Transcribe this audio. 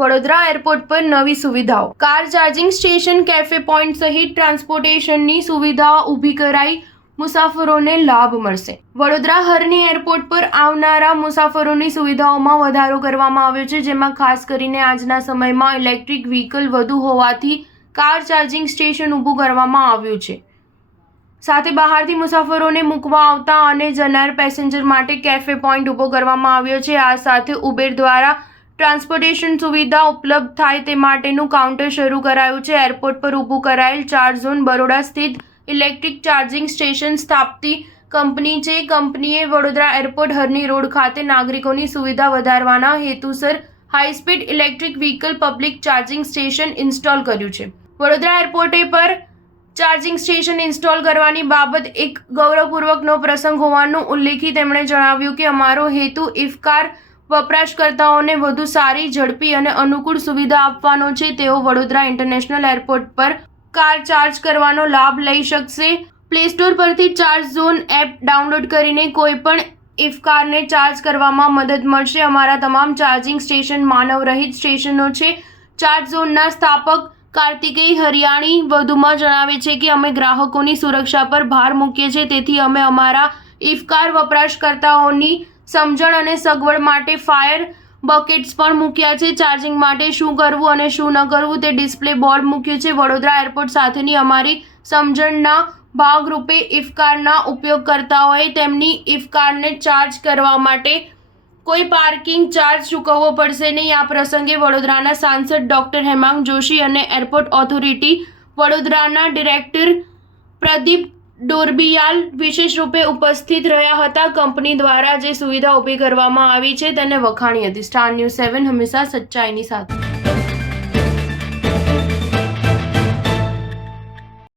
Vadodara airport પર નવી સુવિધાઓ, car charging station, cafe point સહિત ટ્રાન્સપોર્ટેશનની સુવિધાઓ ઊભી કરાઈ મુસાફરોને લાભ મળશે. વડોદરા હરની એરપોર્ટ પર આવનારા મુસાફરોની સુવિધાઓમાં વધારો કરવામાં આવ્યો છે, જેમાં ખાસ કરીને આજના સમયમાં ઇલેક્ટ્રિક વ્હીકલ વધુ હોવાથી કાર ચાર્જિંગ સ્ટેશન ઊભું કરવામાં આવ્યું છે. સાથે બહારથી મુસાફરોને મૂકવા આવતા અને જનાર પેસેન્જર માટે કેફે પોઈન્ટ ઊભો કરવામાં આવ્યો છે. આ સાથે ઉબેર દ્વારા ટ્રાન્સપોર્ટેશન સુવિધા ઉપલબ્ધ થાય તે માટેનું કાઉન્ટર શરૂ કરાયું છે. એરપોર્ટ પર ઊભું કરાયેલ ચાર્જ ઝોન બરોડા સ્થિત ઇલેક્ટ્રિક ચાર્જિંગ સ્ટેશન સ્થાપતી કંપની છે. કંપનીએ વડોદરા એરપોર્ટ હરની રોડ ખાતે નાગરિકોની સુવિધા વધારવાના હેતુસર high speed electric vehicle public charging station install કર્યું છે. વડોદરા એરપોર્ટે પર ચાર્જિંગ સ્ટેશન ઇન્સ્ટોલ કરવાની બાબત એક ગૌરવપૂર્વકનો પ્રસંગ હોવાનું ઉલ્લેખી તેમણે જણાવ્યું કે અમારો હેતુ ઇફકાર વપરાશકર્તાઓને વધુ સારી, ઝડપી અને અનુકૂળ સુવિધા આપવાનો છે. તેઓ વડોદરા ઇન્ટરનેશનલ એરપોર્ટ પર કાર ચાર્જ કરવાનો લાભ લઈ શકશે. પ્લે સ્ટોર પરથી ચાર્જ ઝોન એપ ડાઉનલોડ કરીને કોઈ પણ ઇફકારને ચાર્જ કરવામાં મદદ મળશે. અમારા તમામ ચાર્જિંગ સ્ટેશન માનવ રહિત સ્ટેશનો છે. ચાર્જ ઝોનના સ્થાપક કાર્તિકેય હરિયાણી વધુમાં જણાવે છે કે અમે ગ્રાહકોની સુરક્ષા પર ભાર મૂકીએ છીએ, તેથી અમે અમારા ઇફકાર વપરાશકર્તાઓની સમજણ અને સગવડ માટે ફાયર બકેટ્સ પણ મૂક્યા છે. ચાર્જિંગ માટે શું કરવું અને શું ન કરવું તે ડિસ્પ્લે બોર્ડ મૂક્યું છે. વડોદરા એરપોર્ટ સાથેની અમારી સમજણના ભાગરૂપે ઇફકારના ઉપયોગકર્તાઓએ તેમની ઇફકારને ચાર્જ કરવા માટે કોઈ પાર્કિંગ ચાર્જ ચૂકવવો પડશે નહીં. આ પ્રસંગે વડોદરાના સાંસદ ડોક્ટર હેમાંગ જોશી અને એરપોર્ટ ઓથોરિટી વડોદરાના ડિરેક્ટર પ્રદીપ ડોરબિયાલ વિશેષ રૂપે ઉપસ્થિત રહ્યા હતા. કંપની દ્વારા જે સુવિધા ઊભી કરવામાં આવી છે તેને વખાણી હતી. સ્ટાર ન્યૂઝ 7 હંમેશા સચ્ચાઈની સાથે.